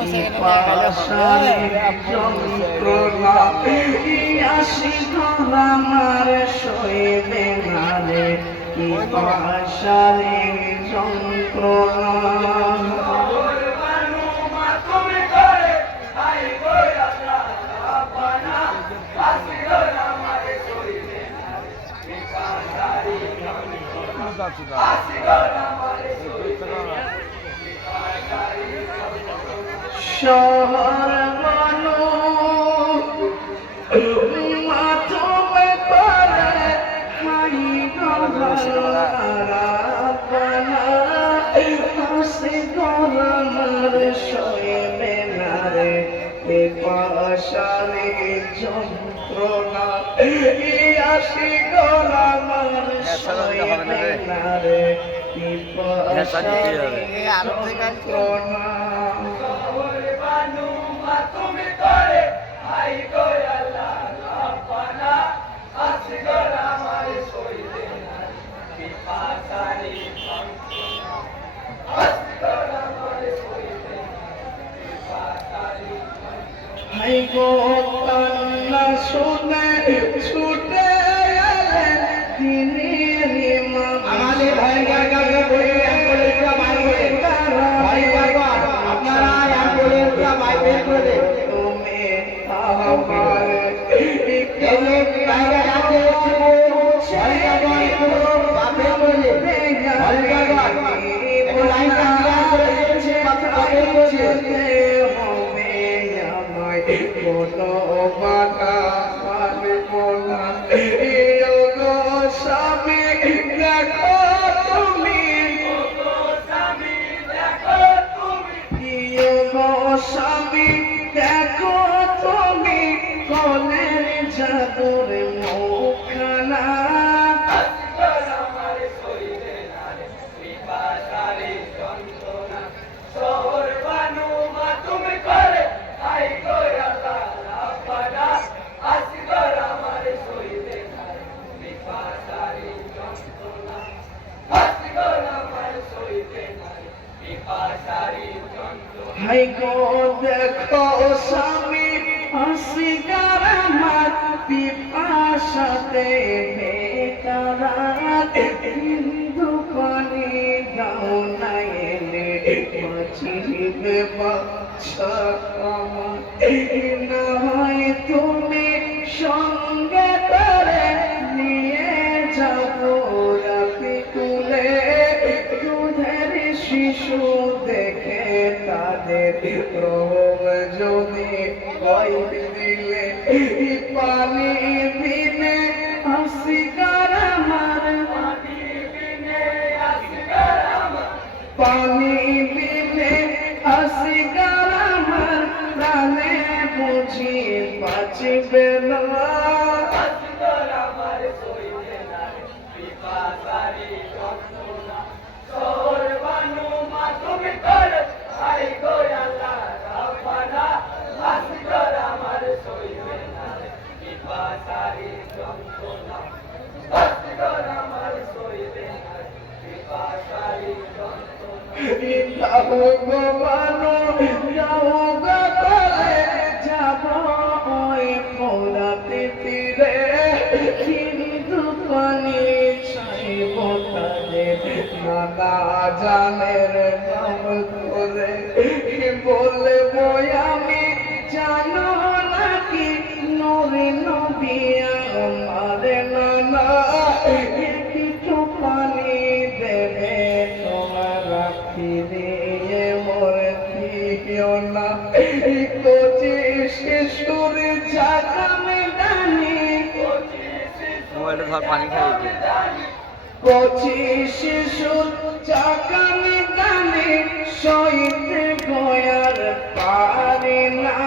পিপাসারে যন্ত্রণা আসিল আমার সইবে না রে পিপাসারে যন্ত্রণা শহর বানু মাথমে পারে হাই গলারাপনা হাসি গলার সইবে না রে পিপাসারে যন্ত্রণা আসি গলার সইবে না রে পিপাসারে যন্ত্রণা হাই গো কান্না শুনে ছুটে এলেন দিনের ইমাম আমাদের ভাইয়ের কাছে বলি অ্যাম্বুলেন্সটা বাইরে করে আপনারা অ্যাম্বুলেন্সটা বাইরে করে তুমি আমার এখানে বাইরে আছে বাপে বলে লাইনটা দিয়েছে বাপে বলে কোনো বাধা পারব না গো স্বামী দেখো তুমি গো স্বামী দেখো তুমি কলের জাদুর মুখখানা হাই গো দেখো স্বামী অস্বীকার আমার পিপাসাতে বেকার দোকানে দাও না এনে বাঁচিবে বাচ্চা আমার না হয় তুমি সঙ্গে করে নিয়ে যাবো রাতে তুলে দুধের শিশু দেখে তাদের রোগ যদি কই দিলে পানি বিনে আসিগার আমার পানি বিনে আসিগার আমার প্রাণে বুঝি বাঁচিবে না যাও গো বানো যাও গো তলে যাব ওই মোরাতে তীরে কিন্তু পানি চাইব তাদের নানা জানের নাম করে বলবো আমি জানো নাকি নরে নবী আমার নানা কিছু পানি দেবে তোমরা ফিরিয়ে মরে দিও না কচি শিশুর জাগামে দানি মোবাইলটা ধর পানি খাইছে কচি শিশুর জাগামে দানি সইতে গয়ার পারে না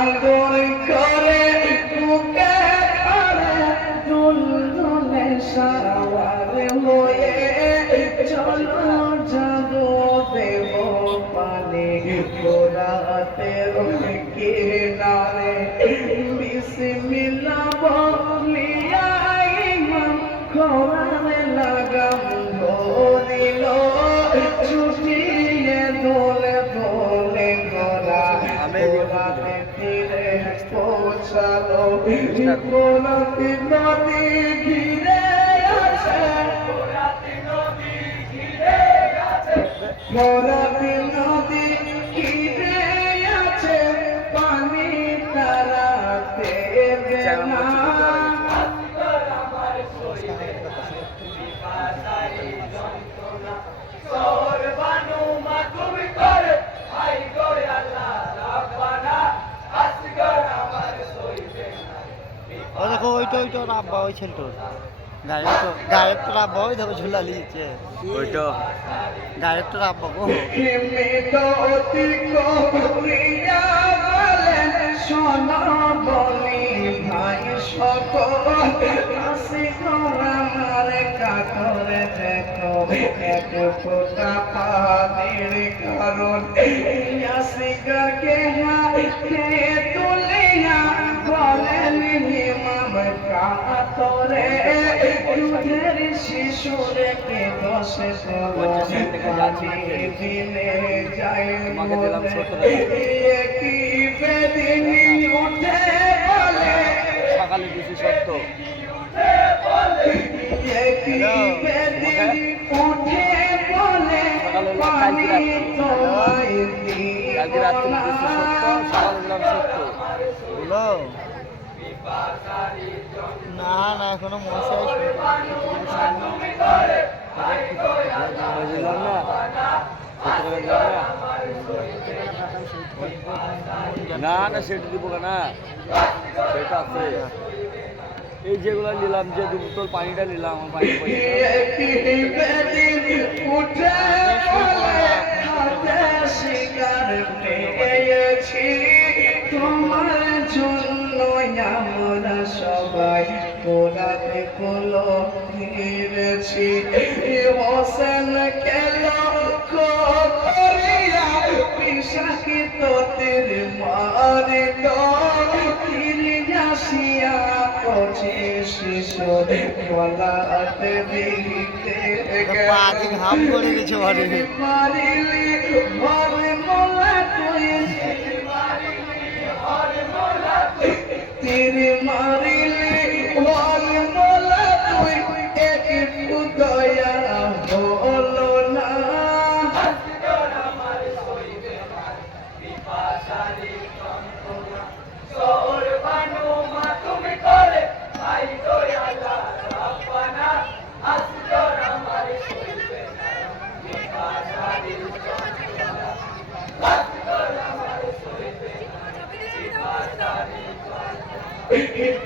আদর করে বুকে ধরে দুল দুলে সাওয়ার হয়ে চলো জাগো দেব পানে গোরাতের কিনারে বিসমিল্লাহ বলিয়া ইমাম কোরআনে লাগাম ধরিল ছুটিয়ে দোলে দোলে গোরা গোরাতে তীরে পৌঁছালো গোরাতে নদী ঘিরে আছে গোরাতে নদী ঘিরে আছে পানি তারাতে বেলা দেখো ওইটা রাব্বা ওই ছেলেটোর গায়ের তো রাব্বা ওই দেখো ঝুলা লিয়েছে ওইটা গায়ের তো রাব্বা গো সোনা বলি ভাই সকল আসি আমার কাতরে দেখো এক ফোঁটা পানির কারণ আসি গাকে হাতে তুলিয়া বলেন হিমাম কাতরে দুধের শিশুরে কে দশে পানি দিলে যাই কি বেদিনী উঠে বলে সকালে কিছু সত্য কি বেদিনী উঠে বলে পানি তোমায় কালকে রাত্রে কিছু সত্য সকালে দিলাম সত্য বলো না না এখনো মশাই বুঝলাম না না সেটা দিব না সেটা আছে এই যেগুলো নিলাম যে দু বোতল পানিটা নিলাম আমার পানি তোমার জন্য আমরা সবাই কোরআনে কলো ফিরেছি হোসেন কেল করিয়া পিসাকি তোদের মারিল তিনি আসিয়া পঁচিশ শিশু গলাতে দিতে হাম করে গেছে মারিলি ভরে মোলা তুই তীর মারিলি ভরে মোলা তুই একটু দয়া হলো না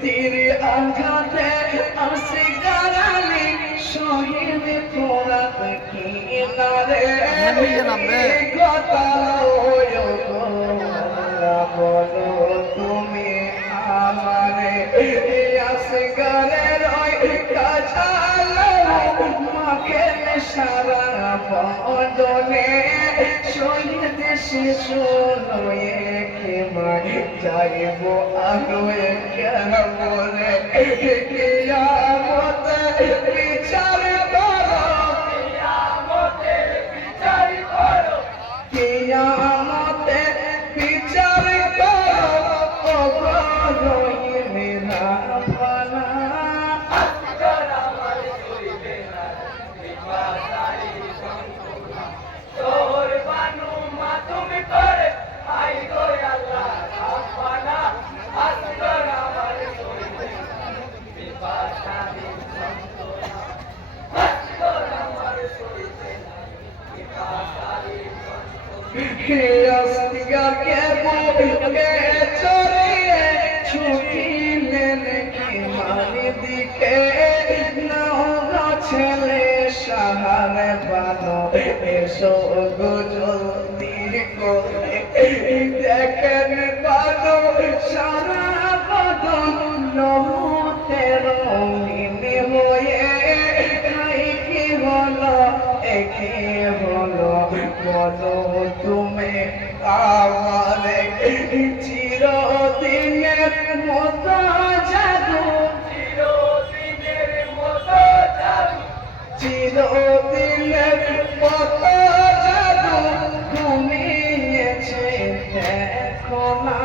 তীর আঘাতে আসে গারালি শহীদ পোড়াত কিনারে বলো তুমি আমারে আসে গারে রয় কাছালো মাকে সারা বদনে শহীদ শিশু লয়ে কেমায় যাইব আলোয় কেমনে কিয়ামত বিচার করো কিয়ামতে বিচার করো ও রহিমেরা ফানা ছেলে সাহারে বানো এসো গুজলতি করে দেখেন বানো সারা বদন নহতে রঙিন হয়ে চিরদিনের মতো জাদু, চিরদিনের মতো জাদু ঘুমিয়েছে দেখো না।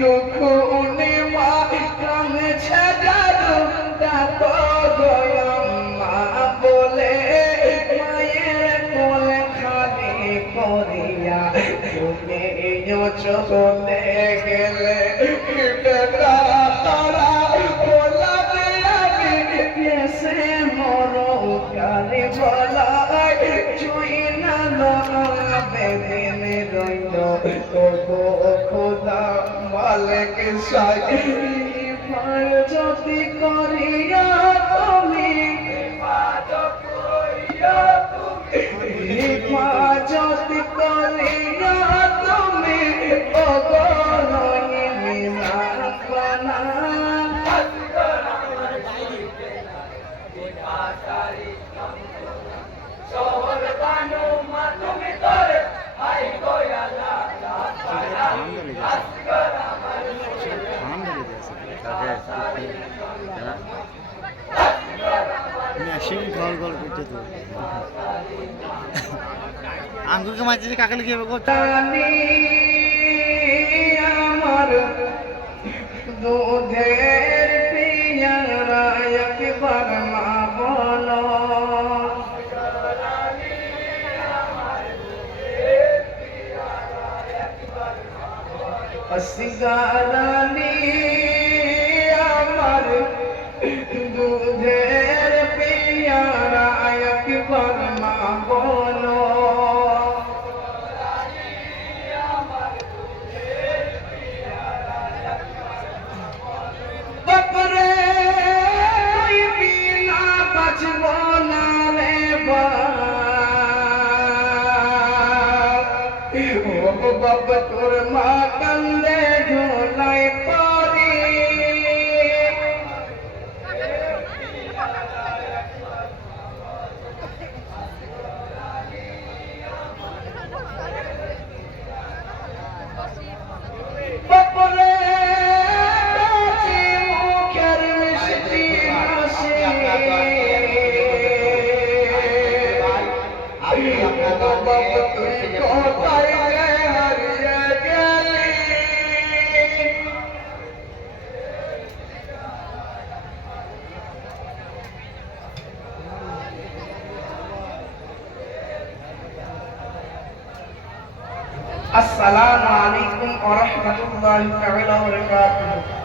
দুঃখ উনিমা কামছে জাদু ডাকো গোয়াম্মা বলে, মায়ের কোলে খালি করিয়া তুমিও চলে গেলে। বেটা তারা বলা আমি কেসে মরো কালি বলাই, চুই না বেদিন রইল গো খোদা মালিক সাই। যদি করিয়া তুমি যদি করিয়া তুমি অগণনী না ঘর ঘর করতে তো আঙ্গুরকে মাঝে কাকালে কি হবে জানি আমার দুধের পিয়ারা একবার মা বলো। সিগারানি আমার দুধের পিয়ারা একবার মা বলো। বাপরে তুই বিনা বাঁচব না রে বাপ, তোর মা কান্দে ঝোলাই পড়ি। বাপরে মুখের মিষ্টি হাসি, বাপ তুই কোথায় হারিয়ে গেলি। আসসালামু আলাইকুম ওয়া রাহমাতুল্লাহি ওয়া বারাকাতুহু।